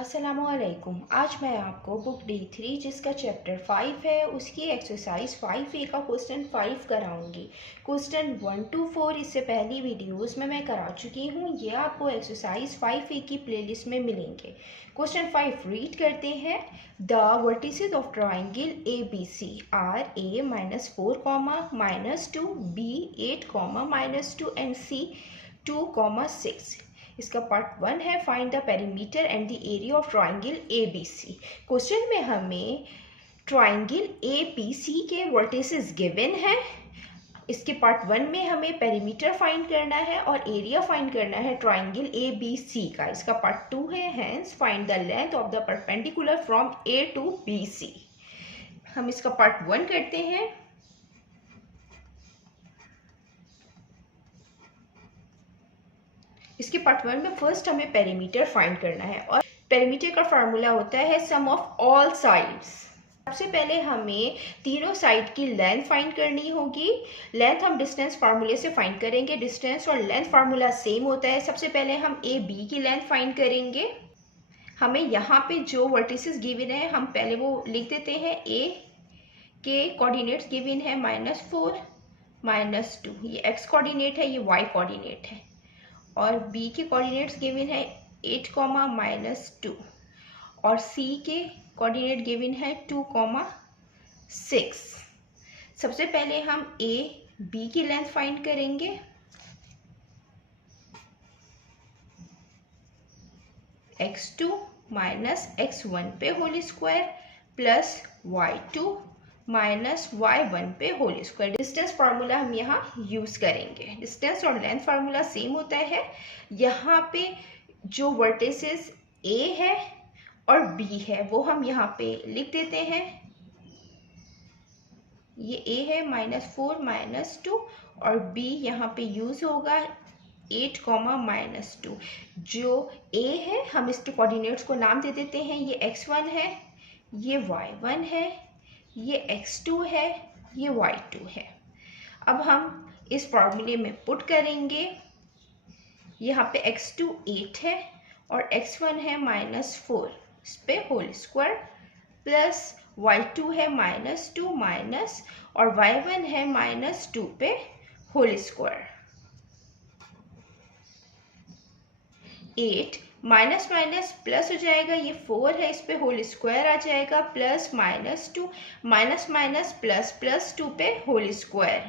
अस्सलामुअलैकुम। आज मैं आपको बुक D3 जिसका चैप्टर 5 है उसकी एक्सरसाइज 5A का क्वेश्चन 5 कराऊंगी। क्वेश्चन 1 to 4 इससे पहली वीडियोस में मैं करा चुकी हूँ। ये आपको एक्सरसाइज 5A की प्लेलिस्ट में मिलेंगे। क्वेश्चन 5 रीड करते हैं। The vertices of triangle ABC are A -4, -2, B 8, -2 and C 2, 6। इसका पार्ट 1 है find the perimeter and the area of triangle ABC। Question में हमें ट्राइंगल ABC के वर्टिसेस गिवन है। इसके पार्ट 1 में हमें पेरीमीटर फाइंड करना है और एरिया फाइंड करना है ट्राइंगल ABC का। इसका पार्ट 2 है hence find the length of the perpendicular from A to BC। हम इसका पार्ट 1 करते हैं। इसके पार्ट 1 में फर्स्ट हमें पेरीमीटर फाइंड करना है और पेरीमीटर का फार्मूला होता है सम ऑफ ऑल साइड्स। सबसे पहले हमें तीनों साइड की लेंथ फाइंड करनी होगी। लेंथ हम डिस्टेंस फार्मूले से फाइंड करेंगे। डिस्टेंस और लेंथ फार्मूला सेम होता है। सबसे पहले हम AB की लेंथ फाइंड करेंगे। हमें यहाँ पे जो वर्टिसेस गिवन है हम पहले वो लिख देते हैं। A के कोऑर्डिनेट्स गिवन है -4, -2, ये x कोऑर्डिनेट है, ये y कोऑर्डिनेट है। और B के कोऑर्डिनेट्स गिवन है 8, -2 और C के कोऑर्डिनेट गिवन है 2, 6। सबसे पहले हम A B की लेंथ फाइंड करेंगे। x2 - x1 पे whole square plus y2 - y1 पे होल स्क्वायर। डिस्टेंस फार्मूला हम यहाँ यूज करेंगे। डिस्टेंस और लेंथ फार्मूला सेम होता है। यहाँ पे जो वर्टिसेस A है और B है वो हम यहाँ पे लिख देते हैं। ये A है -4, -2 और B यहाँ पे यूज होगा 8, -2। जो A है हम इसके कोऑर्डिनेट्स को नाम दे देते हैं। ये x1 है, ये y1 है, ये x2 है, ये y2 है। अब हम इस फॉर्मूले में पुट करेंगे। यहाँ पे x2 8 है और x1 है -4 इस पे होल स्क्वायर प्लस y2 है -2 माइनस और y1 है -2 पे whole square. 8 minus minus plus हो जाएगा, ये 4 है इस पे होल स्क्वायर आ जाएगा plus -2 minus minus plus plus 2 पे होल स्क्वायर।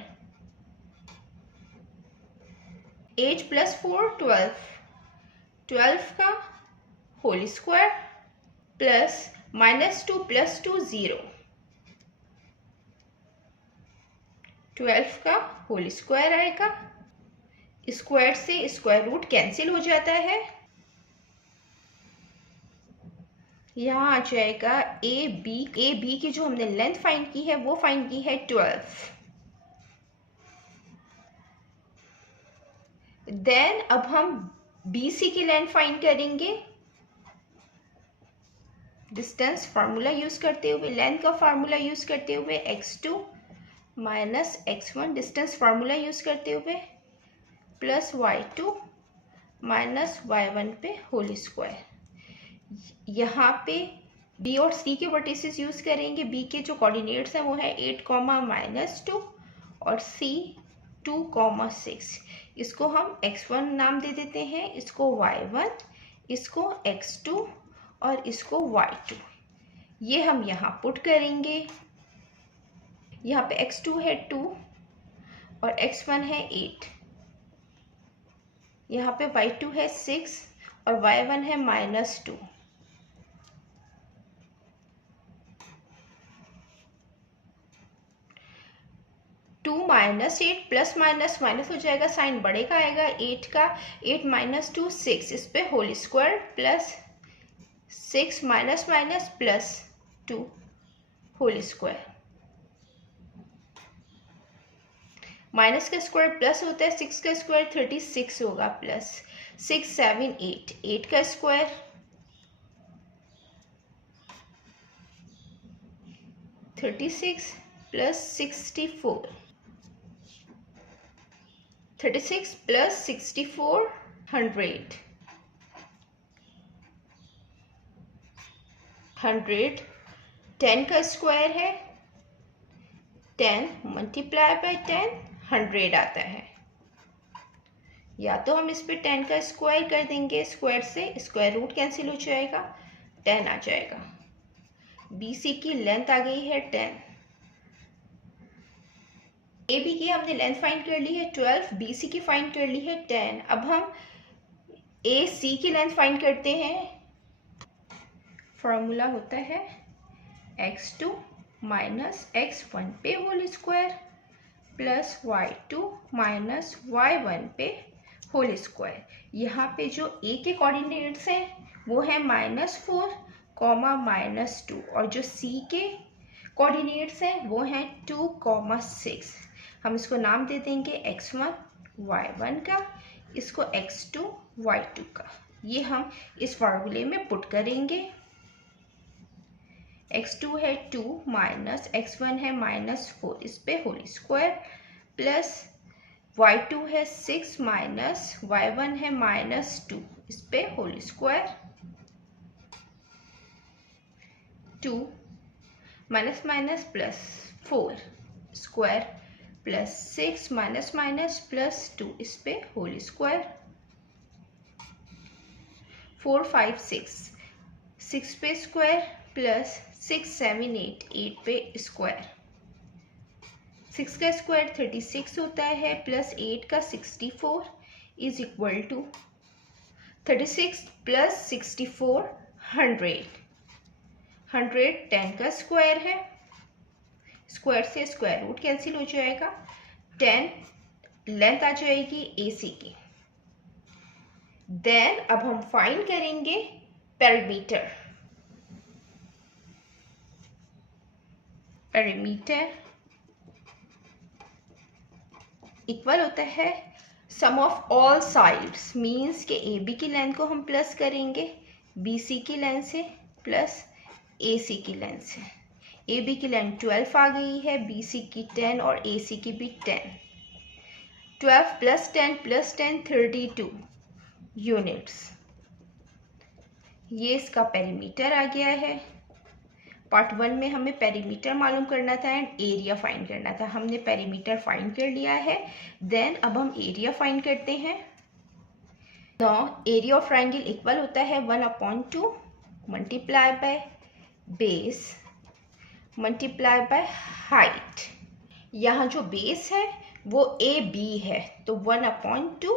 8 + 4 12, 12 का होल स्क्वायर प्लस -2 + 2 0, 12 का होल स्क्वायर आएगा। स्क्वायर से स्क्वायर रूट कैंसिल हो जाता है। यहाँ आ जाएगा ए बी की जो हमने लेंथ फाइंड की है वो फाइंड की है 12। देन अब हम BC की लेंथ फाइंड करेंगे। डिस्टेंस फार्मूला यूज करते हुए, लेंथ का फार्मूला यूज करते हुए x2 - x1 distance formula use करते हुए प्लस y2 - y1 पे होल स्क्वायर। यहाँ पे B और C के वर्टिसेस यूज करेंगे। B के जो कोऑर्डिनेट्स हैं वो है 8, -2 और C 2, 6। इसको हम x1 नाम दे देते हैं, इसको y1, इसको x2 और इसको y2। ये हम यहाँ पुट करेंगे। यहाँ पे x2 है 2 और x1 है 8। यहाँ पे y2 है 6 और y1 है -2। टू -8 प्लस माइनस माइनस हो जाएगा, साइन बड़े का आएगा 8 का। 8 - 2 6 इस पे whole square plus 6 minus minus plus 2 whole square. Minus का स्क्वायर प्लस होता है, 6 का स्क्वायर 36 होगा प्लस 6 7 8, 8 का स्क्वायर 36 प्लस 64, 36 प्लस 64 100। 100 10 का स्क्वायर है, 10 मल्टीप्लाई बाय 10 100 आता है। या तो हम इस पे 10 का स्क्वायर कर देंगे, स्क्वायर से स्क्वायर रूट कैंसिल हो जाएगा, 10 आ जाएगा। BC की लेंथ आ गई है 10। AB की हमने लेंथ फाइंड कर ली है 12, BC की फाइंड कर ली है 10। अब हम AC की लेंथ फाइंड करते हैं। फॉर्मूला होता है x2 माइनस x1 पे whole square plus y2 minus y1 पे होल स्क्वायर। यहाँ पे जो a के कोऑर्डिनेट्स हैं वो है -4, -2 और जो c के कोऑर्डिनेट्स हैं वो हैं 2, 6। हम इसको नाम दे देंगे x1 y1 का, इसको x2 y2 का। ये हम इस फार्मूले में पुट करेंगे। x2 है 2 माइनस x1 है -4, इस पे होल स्क्वायर प्लस y2 है 6 माइनस y1 है -2, इस पे whole square, 2 minus minus plus 4 square plus 6 minus minus plus 2, इस पे होल स्क्वायर, 4 5 6 पे स्क्वायर प्लस 6 7 8 पे स्क्वायर। 6 का स्क्वायर 36 होता है प्लस 8 का 64 इज इक्वल टू 36 प्लस 64 100। 100 10 का स्क्वायर है, स्क्वायर से स्क्वायर रूट कैंसिल हो जाएगा, 10 लेंथ आ जाएगी AC की। देन अब हम फाइंड करेंगे पेरीमीटर। पेरीमीटर इक्वल होता है सम ऑफ ऑल साइड्स, मीन्स के AB की लेंथ को हम प्लस करेंगे BC की लेंथ से प्लस AC की लेंथ से। AB की लेंथ 12 आ गई है, BC की 10 और AC की भी 10। 12 प्लस 10 32 यूनिट्स। ये इसका पेरीमीटर आ गया है। पार्ट 1 में हमें पेरीमीटर मालूम करना था एंड एरिया फाइंड करना था। हमने पेरीमीटर फाइंड कर लिया है। देन अब हम एरिया फाइंड करते हैं। Now area of triangle equal होता है 1/2 multiply by base multiply by height. यहाँ जो बेस है वो AB है तो 1/2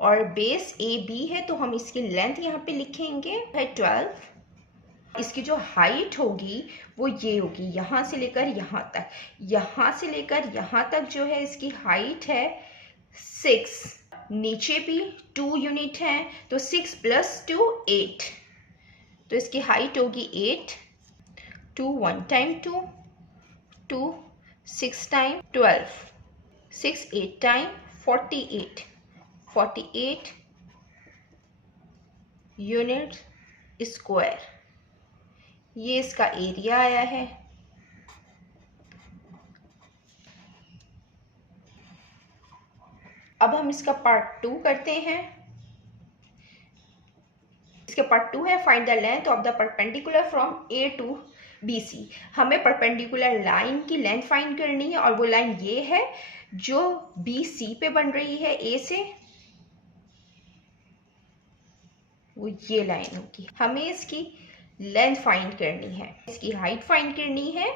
और बेस AB है तो हम इसकी लेंथ यहाँ पे लिखेंगे है 12। इसकी जो हाइट होगी वो ये होगी, यहाँ से लेकर यहाँ तक, यहाँ से लेकर यहाँ तक जो है इसकी हाइट है 6। नीचे भी 2 यूनिट हैं तो 6 + 2 8, तो इसकी हाइट होगी 8। 2 1 time 2 2 6 time 12 6 8 time 48 48 unit square. ये इसका एरिया आया है। अब हम इसका पार्ट 2 करते हैं। इसके पार्ट 2 है find the length of the perpendicular from A to BC। हमें परपेंडिकुलर लाइन की लेंथ फाइंड करनी है और वो लाइन ये है जो BC पे बन रही है A से, वो ये लाइन होगी। हमें इसकी लेंथ फाइंड करनी है, इसकी हाइट फाइंड करनी है।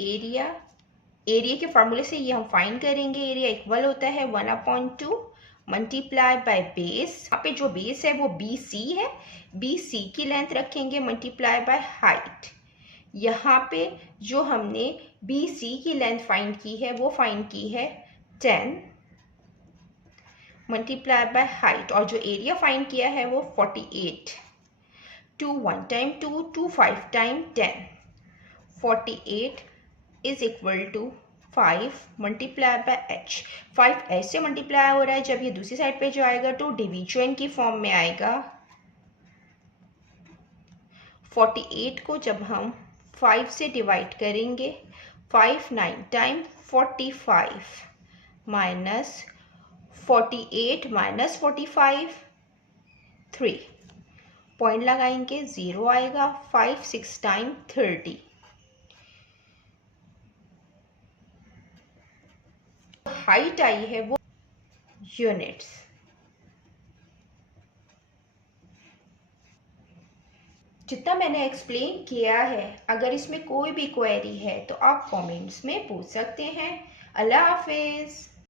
एरिया के फार्मूले से ये हम फाइंड करेंगे। एरिया इक्वल होता है 1/2 मल्टीप्लाई बाय बेस। यहाँ पे जो बेस है वो BC है, BC की लेंथ रखेंगे मल्टीप्लाई बाय हाइट। यहाँ पे जो हमने BC की लेंथ फाइंड की है वो फाइंड की है 10 मल्टीप्लाई बाय हाइट, और जो एरिया फाइंड किया है वो 48। 2 1 time 2 2 5 time 10 48 is equal to 5 multiply by h। 5 ऐसे मल्टीप्लाई हो रहा है, जब ये दूसरी साइड पे जाएगा तो डिवीजन की फॉर्म में आएगा। 48 को जब हम 5 से डिवाइड करेंगे 5 9 टाइम 45 माइनस 48 माइनस 45 3 पॉइंट लगाएंगे 0 आएगा। 5 6 टाइम 30। हाइट आई है वो यूनिट्स। जितना मैंने एक्सप्लेन किया है, अगर इसमें कोई भी क्वेरी है तो आप कमेंट्स में पूछ सकते हैं। अल्लाह हाफिज़।